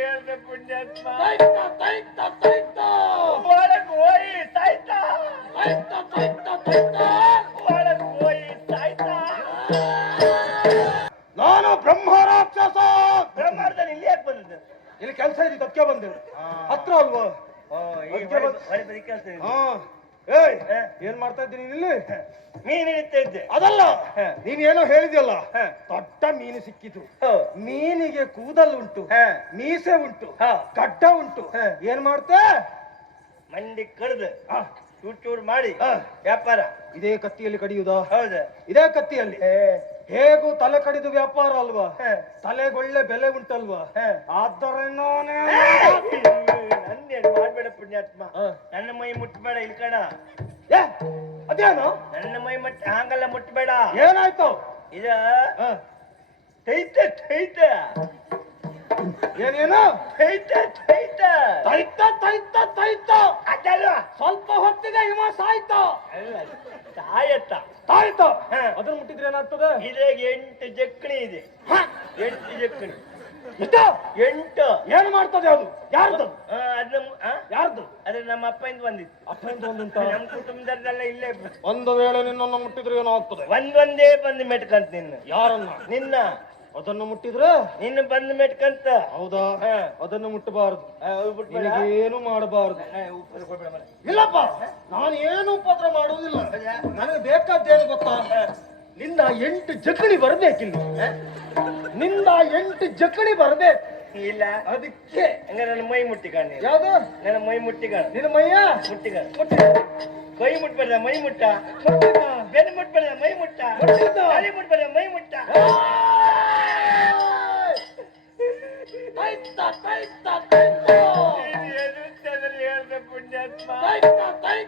ಹೇಳ್ದೆ ಪುಣ್ಯಾತ್ಮ ಒಳಗ್ ಹೋಯಿ ಸಾಯ್ತಾ ಒಳಗ್ ಹೋಯಿ ಸಾಯ್ತಾ. ನಾನು ಬ್ರಹ್ಮ ರಾಕ್ಷಸ. ಬ್ರಹ್ಮಾರ್ಧನ ಇಲ್ಲಿ ಯಾಕೆ ಬಂದಿದ್ದೆ? ಇಲ್ಲಿ ಕೆಲಸ ಇದೆ, ಅದಕ್ಕೆ ಬಂದೆ. ಹತ್ರ ಅಲ್ವಾ? ಏಯ್, ಏನ್ ಮಾಡ್ತಾ ಇದ್ದೀನಿ ಇಲ್ಲಿ? ಮೀನು ಹಿಡಿತಾ ಇದ್ದೆ. ಅದಲ್ಲ, ನೀನ್ ಏನೋ ಹೇಳಿದ್ಯಲ್ಲ, ದೊಡ್ಡ ಮೀನು ಸಿಕ್ಕಿತು. ಮೀನಿಗೆ ಕೂದಲುಂಟು, ಮೀಸೆ ಉಂಟು, ಗಡ್ಡ ಉಂಟು. ಏನ್ ಮಾಡ್ತೆ? ಮಂಡಿ ಕಡ್ದು ಚೂರ್ ಚೂರ್ ಮಾಡಿ ವ್ಯಾಪಾರ. ಇದೇ ಕತ್ತಿಯಲ್ಲಿ ಕಡಿಯುವುದಾ? ಹೌದ, ಇದೇ ಕತ್ತಿಯಲ್ಲಿ. ಹೇಗೂ ತಲೆ ಕಡಿದು ವ್ಯಾಪಾರ ಅಲ್ವಾ? ತಲೆಗೊಳ್ಳೆ ಬೆಲೆ ಉಂಟಲ್ವಾ? ಆದ್ದರಿಂದ ನನ್ನೇನು ಮಾಡ್ಬೇಡ ಪುಣ್ಯಾತ್ಮ. ನನ್ನ ಮೈ ಮುಟ್ಬೇಡ ಇಲ್ಕಣ. ಅದೇನು ನನ್ನ ಮೈ ಹಂಗಲ್ಲ ಮುಟ್ಬೇಡ. ಏನಾಯ್ತು? ಇದ ತೈತ ತೈತ ಏನೇನು? ತೈತ ತೈತ ತೈತ ತೈತ ತೈತ ಅದಲ್ಲ, ಸ್ವಲ್ಪ ಹೊತ್ತಿಗೆ ಹಿಮ ಸಾಯ್ತು. ಅಲ್ಲ ತಾಯತ್ತ ತಾಯ್ತು. ಅದನ್ನ ಮುಟ್ಟಿದ್ರೆ ಏನಾಗ್ತದೆ? ಇದ್ರಾಗ 8 ಜಕ್ಕಣಿ ಇದೆ. 8 ಜಕ್ಕಣಿ. ಇಷ್ಟ 8. ಏನ್ ಮಾಡ್ತದೆ ಅದು? ಯಾರ್ದು? ಯಾರ್ದು? ಅದೇ ನಮ್ಮ ಅಪ್ಪಂದು ಬಂದಿತ್ತು. ಅಪ್ಪಂದು ಒಂದುಂಟ? ನಮ್ಮ ಕುಟುಂಬದಲ್ಲೆಲ್ಲ ಇಲ್ಲೇ. ಒಂದು ವೇಳೆ ನಿನ್ನನ್ನು ಮುಟ್ಟಿದ್ರೆ ಏನಾಗ್ತದೆ? ಒಂದೊಂದೇ ಬಂದು ಮೆಟ್ಕಂತ ನಿನ್ನ. ಯಾರನ್ನ? ನಿನ್ನ. ಅದನ್ನು ಮುಟ್ಟಿದ್ರೆ ನಿನ್ನ ಬಂದು ಮೆಟ್ಕಂತ. ಹೌದಾ? ಅದನ್ನು ಮುಟ್ಟಬಾರದು, ಏನು ಮಾಡಬಾರದು. ಇಲ್ಲಪ್ಪ, ನಾನು ಏನು ಉಪದ್ರ ಮಾಡುವುದಿಲ್ಲ. ನನಗೆ ಬೇಕಾದ್ದೇನು ಗೊತ್ತಾ? ನಿಂದ 8 ಜಕಣಿ ಬರ್ಬೇಕಿಲ್ಲ. ನಿಂದ 8 ಜಕಣಿ ಬರ್ಬೇಕು. ಇಲ್ಲ ಅದಕ್ಕೆ ಹಂಗ ನನ್ನ ಮೈ ಮುಟ್ಟಿಕಾಣ. ಯಾವ್ದು? ನನ್ನ ಮೈ ಮುಟ್ಟಿಕಾಣ. ನಿನ್ನ ಮೈಯ ಮುಟ್ಟಿಕಾಣ. ಮುಟ್ಟಿ. ಕೈ ಮುಟ್ಬೇಡ ಮೈ ಮುಟ್ಟ. ಮುಟ್ಟಿದ್ದ. ಬೆನ್ನು ಮುಟ್ಬೇಡ ಮೈ ಮುಟ್ಟ. ಮುಟ್ಟಿದ್ದ. ತಲೆ ಮುಟ್ಬೇಡ ಮೈ ಮುಟ್ಟ. ತೈತ ತೈತ ತೈತ ಹೇಳ್ದೆ ಪುಣ್ಯಾತ್ಮ. ತೈತ ತೈತ